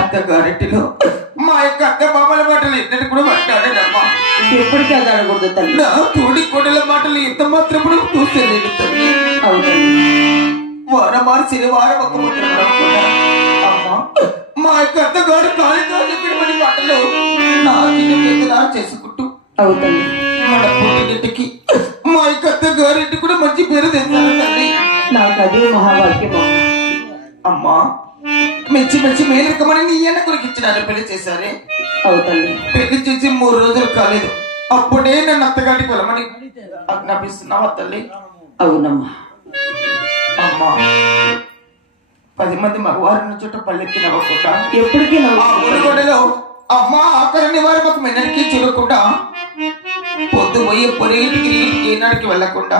అత్తగారింటిలో మా యొక్క అత్త బాబల మాటలు ఇద్దరు కూడా మాట్లాడాడమ్మా. ఎప్పటికీ అది అడగకూడదు తల్లి. నా తోడి కోడల మాటలు ఎంత మాత్రం చూసేలేదు తల్లి. వారం శనివారం ఒక ముద్ర అమ్మా మా యొక్క అత్తగారు కాళీతో చెప్పిన మాటలు నా చేతులా చేసుకుంటూ అవుతుంది. మన పుట్టినింటికి మా యొక్క అత్తగారింటి కూడా మంచి పేరు తెచ్చాను తల్లి. నాకు అదే మహావాక్యమా. అమ్మా మెచ్చి మెచ్చి మేలకమని నీ అన్న కొరికి ఇచ్చినారు. పెళ్లి చేశారే. అవుతుంది. పెళ్లి చేసి 3 రోజులు కాలేదు, అప్పుడే నన్ను అత్తగారికి వెళ్ళమని ఆజ్ఞాపిస్తున్నావా తల్లి? అవునమ్మా. అమ్మా 10 మంది మగవారిని చుట్టూ పల్లెత్తి నవ్వకుండా ఎప్పటికీ నవ్వులో అమ్మా ఆఖరిని వారు మాకు మెన్నడికి చూడకుండా పొద్దు పోయి పొరిటికి ఏనాడికి వెళ్ళకుండా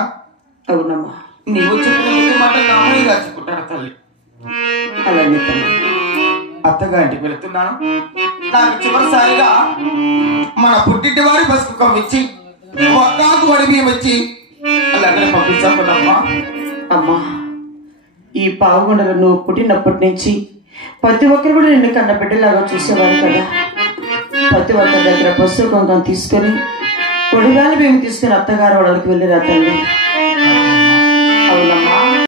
అవునమ్మా నీవు చెప్పిన మాట నామని దాచుకుంటాను తల్లి. అలాగే తల్లి. అత్తగారింటికి వెళుతున్నాను. నాకు చివరిసారిగా మన పుట్టింటి వారి బస్కు కమ్మించి ఒక్కాకు వడి బియ్యం వచ్చి అలాగే పంపించామమ్మా. అమ్మా ఈ పావుగొండలో నువ్వు పుట్టినప్పటి నుంచి ప్రతి ఒక్కరు కూడా నిన్ను కన్న బిడ్డలాగా చూసేవారు కదా. ప్రతి ఒక్కరి దగ్గర పసుపు కుంకం తీసుకొని ఒడిగాలి బియ్యం తీసుకుని అత్తగారు వాళ్ళకి వెళ్ళిరా తల్లి.